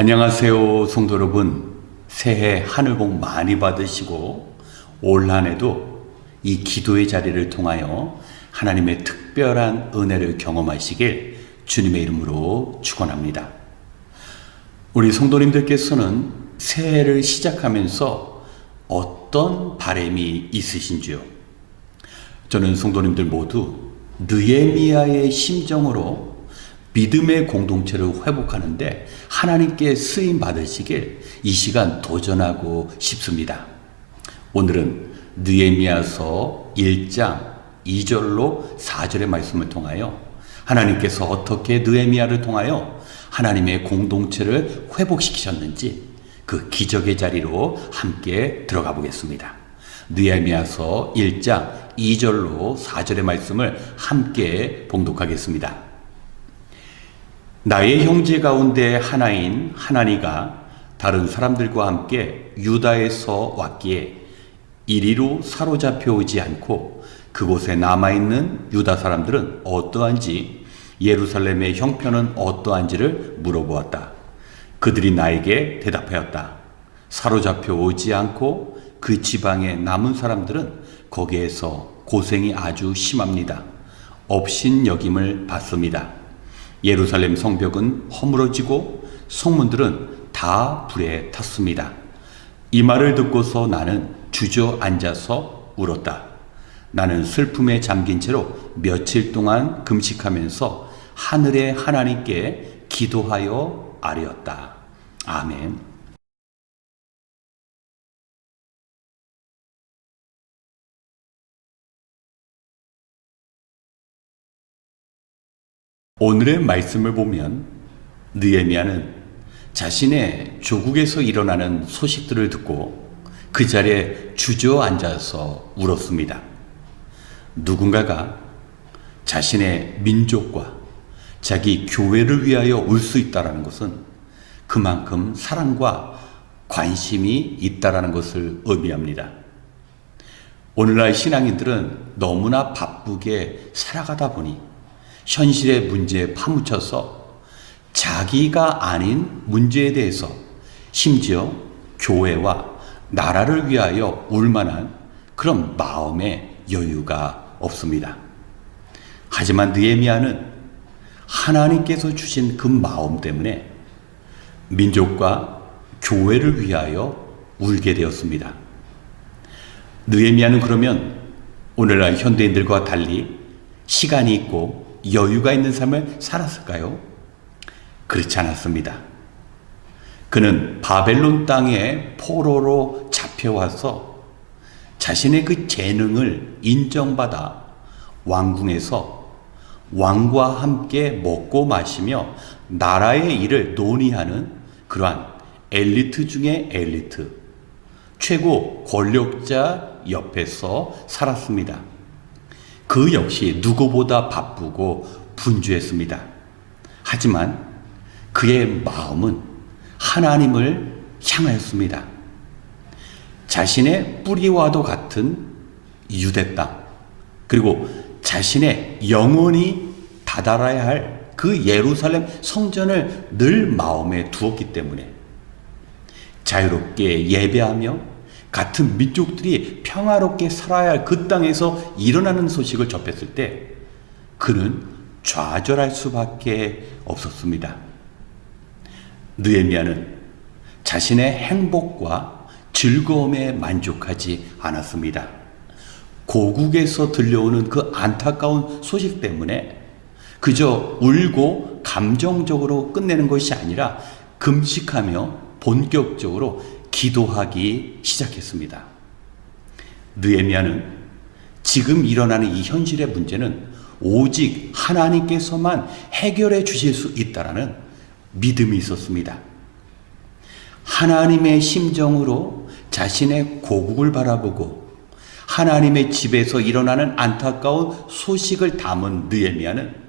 안녕하세요, 성도 여러분. 새해 하늘 복 많이 받으시고 올 한 해도 이 기도의 자리를 통하여 하나님의 특별한 은혜를 경험하시길 주님의 이름으로 축원합니다. 우리 성도님들께서는 새해를 시작하면서 어떤 바람이 있으신지요? 저는 성도님들 모두 느헤미야의 심정으로 믿음의 공동체를 회복하는데 하나님께 쓰임 받으시길 이 시간 도전하고 싶습니다. 오늘은 느헤미야서 1장 2절로 4절의 말씀을 통하여 하나님께서 어떻게 느헤미야를 통하여 하나님의 공동체를 회복시키셨는지 그 기적의 자리로 함께 들어가 보겠습니다. 느헤미야서 1장 2절로 4절의 말씀을 함께 봉독하겠습니다. 나의 형제 가운데 하나인 하나니가 다른 사람들과 함께 유다에서 왔기에 이리로 사로잡혀 오지 않고 그곳에 남아있는 유다 사람들은 어떠한지 예루살렘의 형편은 어떠한지를 물어보았다. 그들이 나에게 대답하였다. 사로잡혀 오지 않고 그 지방에 남은 사람들은 거기에서 고생이 아주 심합니다. 업신여김을 받습니다. 예루살렘 성벽은 허물어지고 성문들은 다 불에 탔습니다. 이 말을 듣고서 나는 주저앉아서 울었다. 나는 슬픔에 잠긴 채로 며칠 동안 금식하면서 하늘의 하나님께 기도하여 아뢰었다. 아멘. 오늘의 말씀을 보면 느헤미야는 자신의 조국에서 일어나는 소식들을 듣고 그 자리에 주저앉아서 울었습니다. 누군가가 자신의 민족과 자기 교회를 위하여 울 수 있다는 것은 그만큼 사랑과 관심이 있다는 것을 의미합니다. 오늘날 신앙인들은 너무나 바쁘게 살아가다 보니 현실의 문제에 파묻혀서 자기가 아닌 문제에 대해서 심지어 교회와 나라를 위하여 울만한 그런 마음의 여유가 없습니다. 하지만 느헤미야는 하나님께서 주신 그 마음 때문에 민족과 교회를 위하여 울게 되었습니다. 느헤미야는 그러면 오늘날 현대인들과 달리 시간이 있고 여유가 있는 삶을 살았을까요? 그렇지 않았습니다. 그는 바벨론 땅에 포로로 잡혀와서 자신의 그 재능을 인정받아 왕궁에서 왕과 함께 먹고 마시며 나라의 일을 논의하는 그러한 엘리트 중의 엘리트, 최고 권력자 옆에서 살았습니다. 그 역시 누구보다 바쁘고 분주했습니다. 하지만 그의 마음은 하나님을 향하였습니다. 자신의 뿌리와도 같은 유대 땅, 그리고 자신의 영원히 다다라야 할 그 예루살렘 성전을 늘 마음에 두었기 때문에 자유롭게 예배하며 같은 민족들이 평화롭게 살아야 할 그 땅에서 일어나는 소식을 접했을 때 그는 좌절할 수밖에 없었습니다. 느헤미야는 자신의 행복과 즐거움에 만족하지 않았습니다. 고국에서 들려오는 그 안타까운 소식 때문에 그저 울고 감정적으로 끝내는 것이 아니라 금식하며 본격적으로 기도하기 시작했습니다. 느헤미야는 지금 일어나는 이 현실의 문제는 오직 하나님께서만 해결해 주실 수 있다라는 믿음이 있었습니다. 하나님의 심정으로 자신의 고국을 바라보고 하나님의 집에서 일어나는 안타까운 소식을 담은 느헤미야는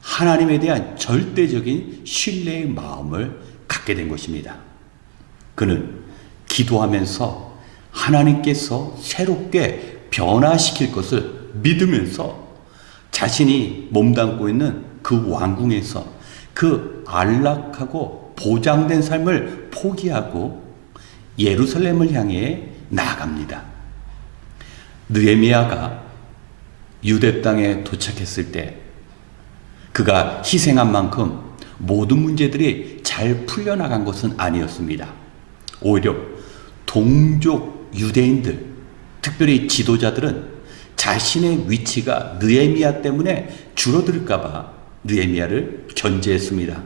하나님에 대한 절대적인 신뢰의 마음을 갖게 된 것입니다. 그는 기도하면서 하나님께서 새롭게 변화시킬 것을 믿으면서 자신이 몸담고 있는 그 왕궁에서 그 안락하고 보장된 삶을 포기하고 예루살렘을 향해 나아갑니다. 느헤미야가 유대 땅에 도착했을 때 그가 희생한 만큼 모든 문제들이 잘 풀려나간 것은 아니었습니다. 오히려 동족 유대인들, 특별히 지도자들은 자신의 위치가 느헤미야 때문에 줄어들까 봐 느헤미야를 견제했습니다.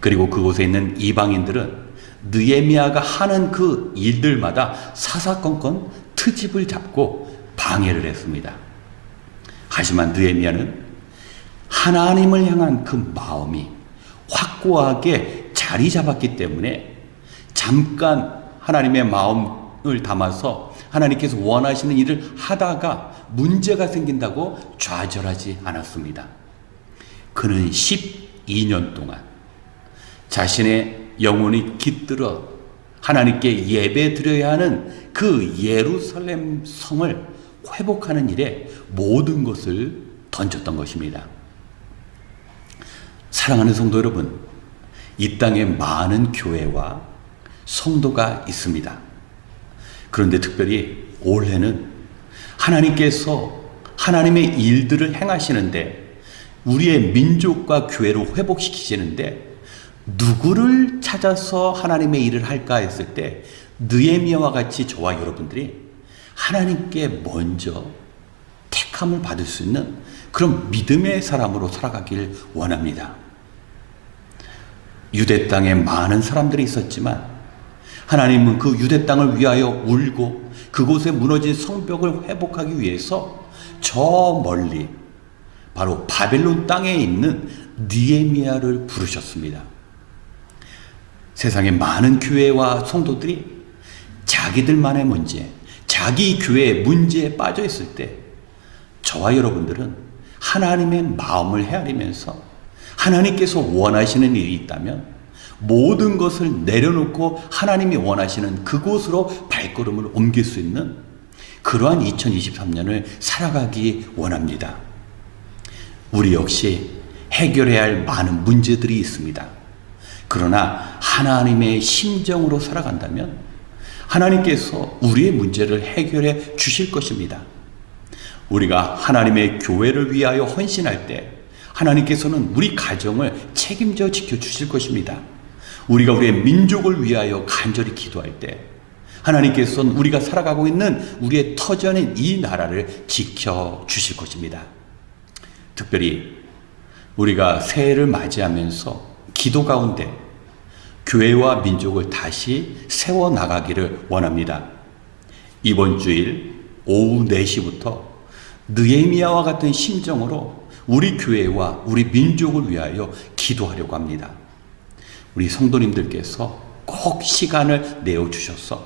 그리고 그곳에 있는 이방인들은 느헤미야가 하는 그 일들마다 사사건건 트집을 잡고 방해를 했습니다. 하지만 느헤미야는 하나님을 향한 그 마음이 확고하게 자리 잡았기 때문에 잠깐 하나님의 마음을 담아서 하나님께서 원하시는 일을 하다가 문제가 생긴다고 좌절하지 않았습니다. 그는 12년 동안 자신의 영혼이 깃들어 하나님께 예배 드려야 하는 그 예루살렘 성을 회복하는 일에 모든 것을 던졌던 것입니다. 사랑하는 성도 여러분, 이 땅에 많은 교회와 성도가 있습니다. 그런데 특별히 올해는 하나님께서 하나님의 일들을 행하시는데 우리의 민족과 교회를 회복시키시는데 누구를 찾아서 하나님의 일을 할까 했을 때 느헤미야와 같이 저와 여러분들이 하나님께 먼저 택함을 받을 수 있는 그런 믿음의 사람으로 살아가길 원합니다. 유대 땅에 많은 사람들이 있었지만 하나님은 그 유대 땅을 위하여 울고 그곳에 무너진 성벽을 회복하기 위해서 저 멀리 바로 바벨론 땅에 있는 느헤미야를 부르셨습니다. 세상에 많은 교회와 성도들이 자기들만의 문제, 자기 교회의 문제에 빠져 있을 때 저와 여러분들은 하나님의 마음을 헤아리면서 하나님께서 원하시는 일이 있다면 모든 것을 내려놓고 하나님이 원하시는 그곳으로 발걸음을 옮길 수 있는 그러한 2023년을 살아가기 원합니다. 우리 역시 해결해야 할 많은 문제들이 있습니다. 그러나 하나님의 심정으로 살아간다면 하나님께서 우리의 문제를 해결해 주실 것입니다. 우리가 하나님의 교회를 위하여 헌신할 때 하나님께서는 우리 가정을 책임져 지켜주실 것입니다. 우리가 우리의 민족을 위하여 간절히 기도할 때 하나님께서는 우리가 살아가고 있는 우리의 터전인 이 나라를 지켜주실 것입니다. 특별히 우리가 새해를 맞이하면서 기도 가운데 교회와 민족을 다시 세워나가기를 원합니다. 이번 주일 오후 4시부터 느헤미야와 같은 심정으로 우리 교회와 우리 민족을 위하여 기도하려고 합니다. 우리 성도님들께서 꼭 시간을 내어주셔서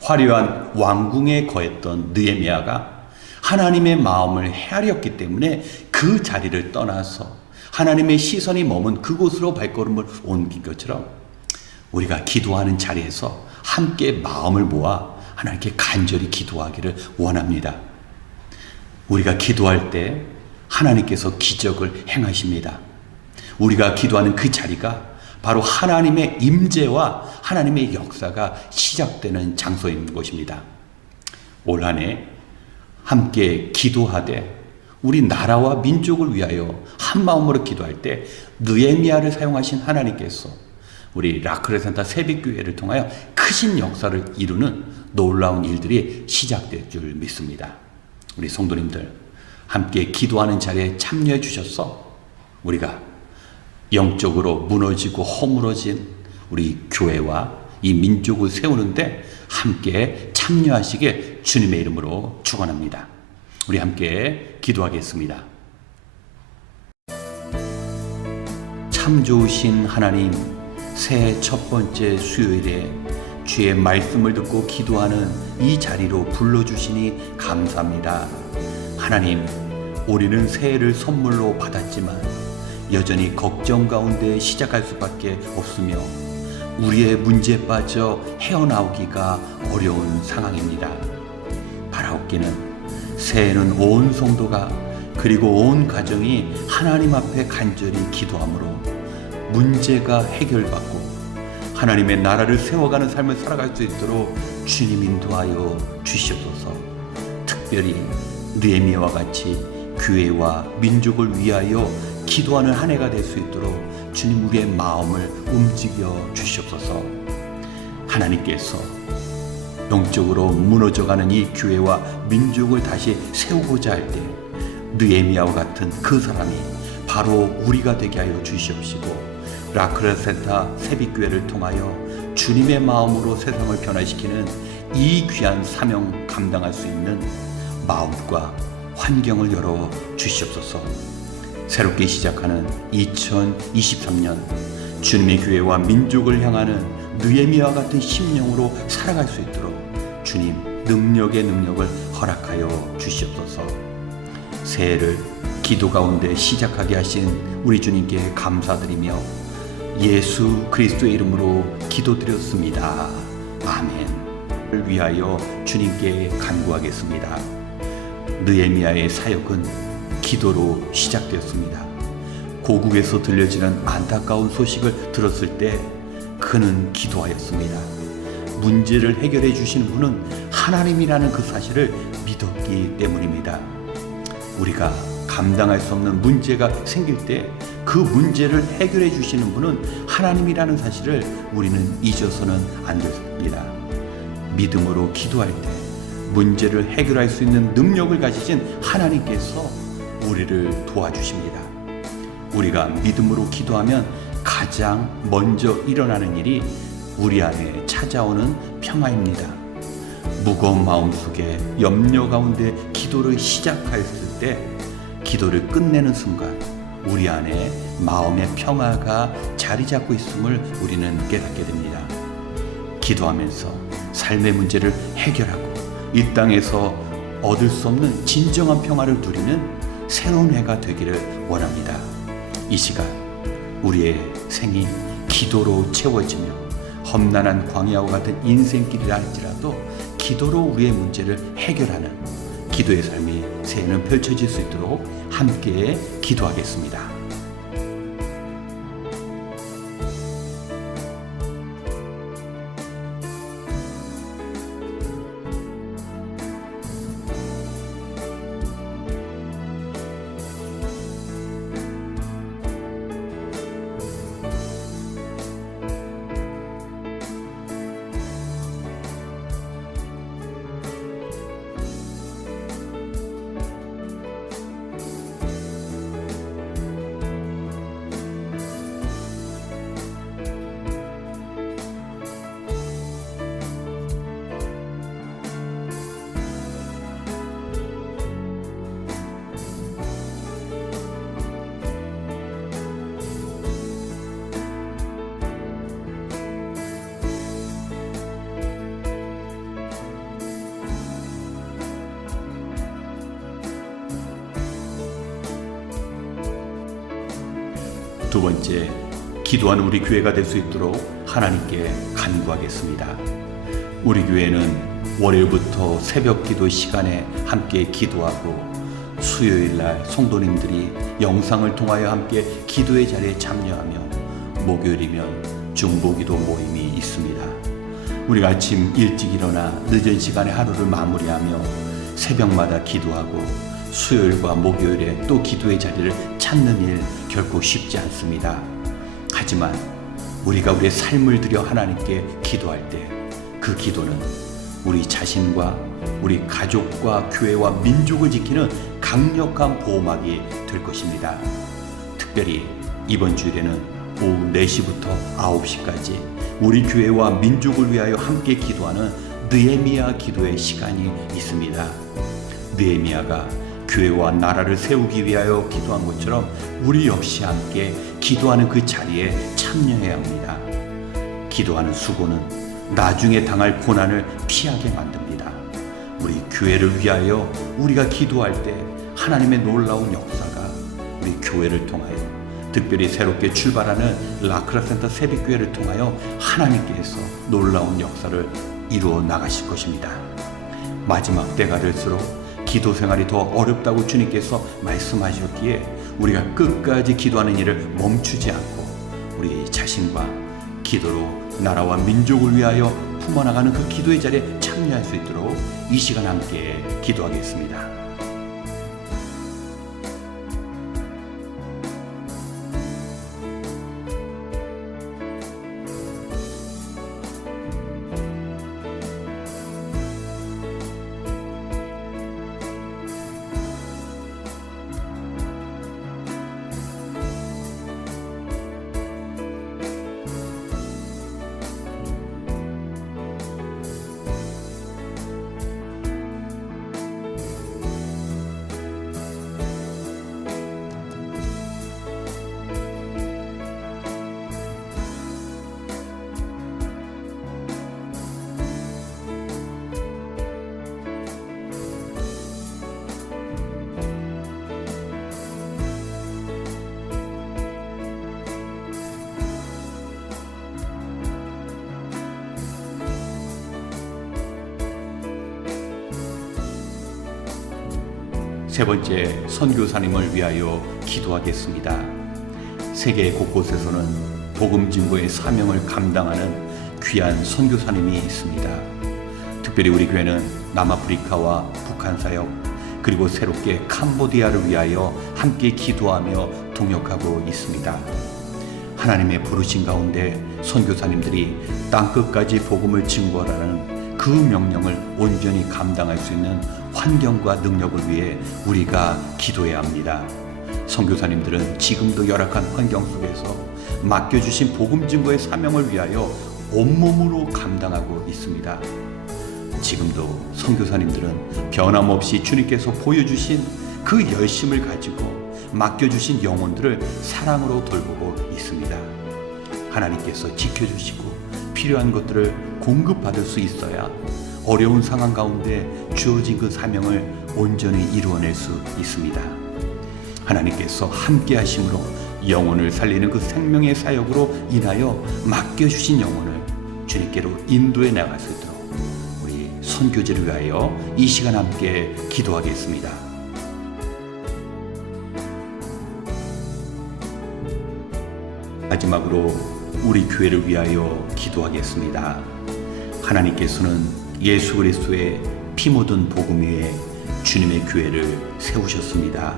화려한 왕궁에 거했던 느헤미야가 하나님의 마음을 헤아렸기 때문에 그 자리를 떠나서 하나님의 시선이 머문 그곳으로 발걸음을 옮긴 것처럼 우리가 기도하는 자리에서 함께 마음을 모아 하나님께 간절히 기도하기를 원합니다. 우리가 기도할 때 하나님께서 기적을 행하십니다. 우리가 기도하는 그 자리가 바로 하나님의 임재와 하나님의 역사가 시작되는 장소인 것입니다. 올 한 해 함께 기도하되 우리 나라와 민족을 위하여 한 마음으로 기도할 때 느헤미야를 사용하신 하나님께서 우리 라크레센터 새벽교회를 통하여 크신 역사를 이루는 놀라운 일들이 시작될 줄 믿습니다. 우리 성도님들 함께 기도하는 자리에 참여해 주셔서 우리가 영적으로 무너지고 허물어진 우리 교회와 이 민족을 세우는데 함께 참여하시게 주님의 이름으로 축원합니다. 우리 함께 기도하겠습니다. 참 좋으신 하나님, 새해 첫 번째 수요일에 주의 말씀을 듣고 기도하는 이 자리로 불러주시니 감사합니다. 하나님, 우리는 새해를 선물로 받았지만 여전히 걱정 가운데 시작할 수밖에 없으며 우리의 문제에 빠져 헤어나오기가 어려운 상황입니다. 바라옵기는 새해는 온 성도가 그리고 온 가정이 하나님 앞에 간절히 기도함으로 문제가 해결받고 하나님의 나라를 세워가는 삶을 살아갈 수 있도록 주님 인도하여 주시옵소서. 특별히 느헤미야와 같이 교회와 민족을 위하여 기도하는 한 해가 될 수 있도록 주님 우리의 마음을 움직여 주시옵소서. 하나님께서 영적으로 무너져가는 이 교회와 민족을 다시 세우고자 할 때 느헤미야와 같은 그 사람이 바로 우리가 되게 하여 주시옵시고, 라크레센타 세빛교회를 통하여 주님의 마음으로 세상을 변화시키는 이 귀한 사명 감당할 수 있는 마음과 환경을 열어 주시옵소서. 새롭게 시작하는 2023년 주님의 교회와 민족을 향하는 느헤미야와 같은 심령으로 살아갈 수 있도록 주님 능력의 능력을 허락하여 주시옵소서. 새해를 기도 가운데 시작하게 하신 우리 주님께 감사드리며 예수 그리스도의 이름으로 기도드렸습니다. 아멘. 위하여 주님께 간구하겠습니다. 느헤미야의 사역은 기도로 시작되었습니다. 고국에서 들려지는 안타까운 소식을 들었을 때 그는 기도하였습니다. 문제를 해결해 주시는 분은 하나님이라는 그 사실을 믿었기 때문입니다. 우리가 감당할 수 없는 문제가 생길 때 그 문제를 해결해 주시는 분은 하나님이라는 사실을 우리는 잊어서는 안 됩니다. 믿음으로 기도할 때 문제를 해결할 수 있는 능력을 가지신 하나님께서 우리를 도와주십니다. 우리가 믿음으로 기도하면 가장 먼저 일어나는 일이 우리 안에 찾아오는 평화입니다. 무거운 마음속에 염려 가운데 기도를 시작했을 때 기도를 끝내는 순간 우리 안에 마음의 평화가 자리 잡고 있음을 우리는 깨닫게 됩니다. 기도하면서 삶의 문제를 해결하고 이 땅에서 얻을 수 없는 진정한 평화를 누리는 새로운 해가 되기를 원합니다. 이 시간 우리의 생이 기도로 채워지며 험난한 광야와 같은 인생길이라 할지라도 기도로 우리의 문제를 해결하는 기도의 삶이 새해는 펼쳐질 수 있도록 함께 기도하겠습니다. 두 번째, 기도하는 우리 교회가 될 수 있도록 하나님께 간구하겠습니다. 우리 교회는 월요일부터 새벽 기도 시간에 함께 기도하고 수요일날 성도님들이 영상을 통하여 함께 기도의 자리에 참여하며 목요일이면 중보기도 모임이 있습니다. 우리가 아침 일찍 일어나 늦은 시간에 하루를 마무리하며 새벽마다 기도하고 수요일과 목요일에 또 기도의 자리를 찾는 일 결코 쉽지 않습니다. 하지만 우리가 우리의 삶을 들여 하나님께 기도할 때 그 기도는 우리 자신과 우리 가족과 교회와 민족을 지키는 강력한 보호막이 될 것입니다. 특별히 이번 주일에는 오후 4시부터 9시까지 우리 교회와 민족을 위하여 함께 기도하는 느헤미야 기도의 시간이 있습니다. 느헤미야가 교회와 나라를 세우기 위하여 기도한 것처럼 우리 역시 함께 기도하는 그 자리에 참여해야 합니다. 기도하는 수고는 나중에 당할 고난을 피하게 만듭니다. 우리 교회를 위하여 우리가 기도할 때 하나님의 놀라운 역사가 우리 교회를 통하여, 특별히 새롭게 출발하는 라크라센터 세빛교회를 통하여 하나님께서 놀라운 역사를 이루어 나가실 것입니다. 마지막 때가 될수록 기도 생활이 더 어렵다고 주님께서 말씀하셨기에 우리가 끝까지 기도하는 일을 멈추지 않고 우리 자신과 기도로 나라와 민족을 위하여 품어나가는 그 기도의 자리에 참여할 수 있도록 이 시간 함께 기도하겠습니다. 세 번째, 선교사님을 위하여 기도하겠습니다. 세계 곳곳에서는 복음 증거의 사명을 감당하는 귀한 선교사님이 있습니다. 특별히 우리 교회는 남아프리카와 북한 사역, 그리고 새롭게 캄보디아를 위하여 함께 기도하며 동역하고 있습니다. 하나님의 부르신 가운데 선교사님들이 땅끝까지 복음을 증거하라는 그 명령을 온전히 감당할 수 있는 환경과 능력을 위해 우리가 기도해야 합니다. 선교사님들은 지금도 열악한 환경 속에서 맡겨주신 복음 증거의 사명을 위하여 온몸으로 감당하고 있습니다. 지금도 선교사님들은 변함없이 주님께서 보여주신 그 열심을 가지고 맡겨주신 영혼들을 사랑으로 돌보고 있습니다. 하나님께서 지켜주시고 필요한 것들을 공급받을 수 있어야 어려운 상황 가운데 주어진 그 사명을 온전히 이루어낼 수 있습니다. 하나님께서 함께 하심으로 영혼을 살리는 그 생명의 사역으로 인하여 맡겨주신 영혼을 주님께로 인도해 나갈 수 있도록 우리 선교지를 위하여 이 시간 함께 기도하겠습니다. 마지막으로 우리 교회를 위하여 기도하겠습니다. 하나님께서는 예수 그리스도의 피 묻은 복음 위에 주님의 교회를 세우셨습니다.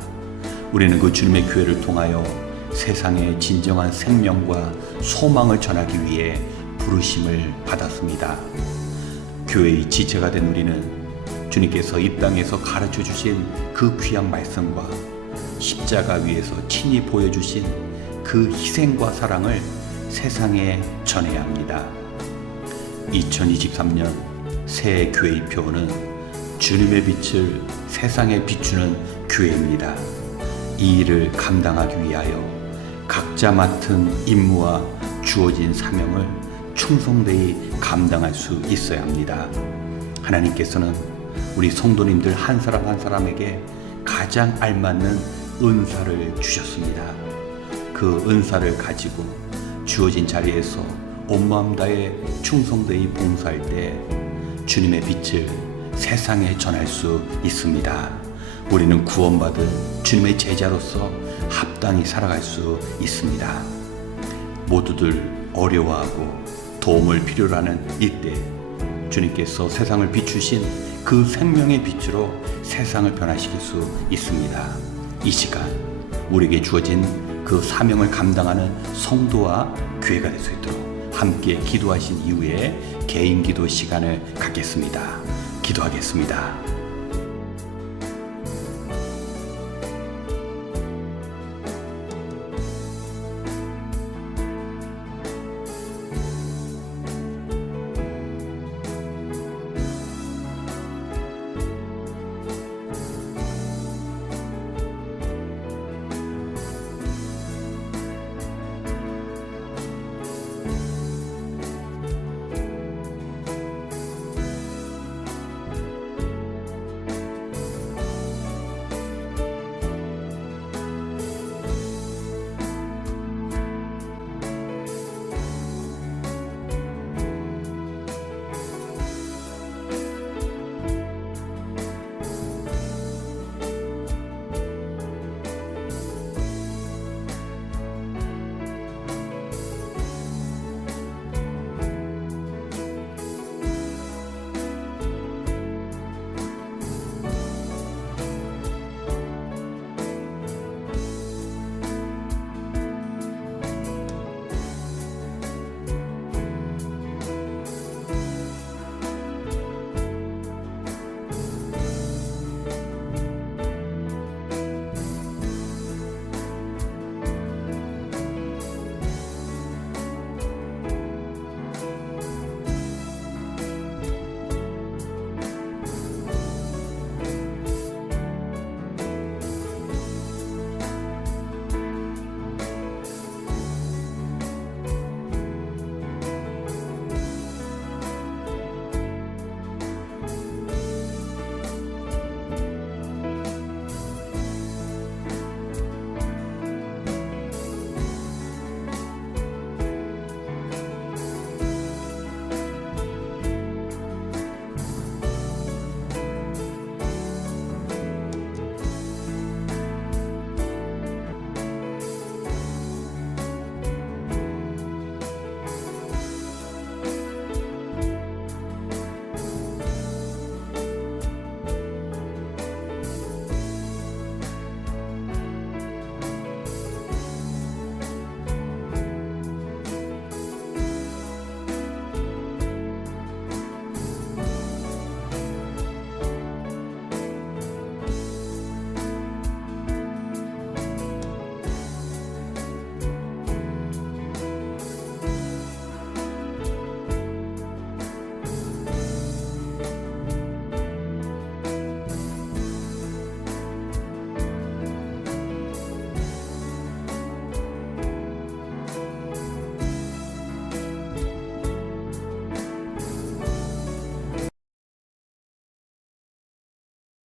우리는 그 주님의 교회를 통하여 세상에 진정한 생명과 소망을 전하기 위해 부르심을 받았습니다. 교회의 지체가 된 우리는 주님께서 이 땅에서 가르쳐 주신 그 귀한 말씀과 십자가 위에서 친히 보여주신 그 희생과 사랑을 세상에 전해야 합니다. 2023년 새 교회의 표어는 주님의 빛을 세상에 비추는 교회입니다. 이 일을 감당하기 위하여 각자 맡은 임무와 주어진 사명을 충성되이 감당할 수 있어야 합니다. 하나님께서는 우리 성도님들 한 사람 한 사람에게 가장 알맞는 은사를 주셨습니다. 그 은사를 가지고 주어진 자리에서 온 마음 다해 충성되이 봉사할 때 주님의 빛을 세상에 전할 수 있습니다. 우리는 구원받은 주님의 제자로서 합당히 살아갈 수 있습니다. 모두들 어려워하고 도움을 필요로 하는 이때 주님께서 세상을 비추신 그 생명의 빛으로 세상을 변화시킬 수 있습니다. 이 시간 우리에게 주어진 그 사명을 감당하는 성도와 교회가 될 수 있도록 함께 기도하신 이후에 개인 기도 시간을 갖겠습니다. 기도하겠습니다.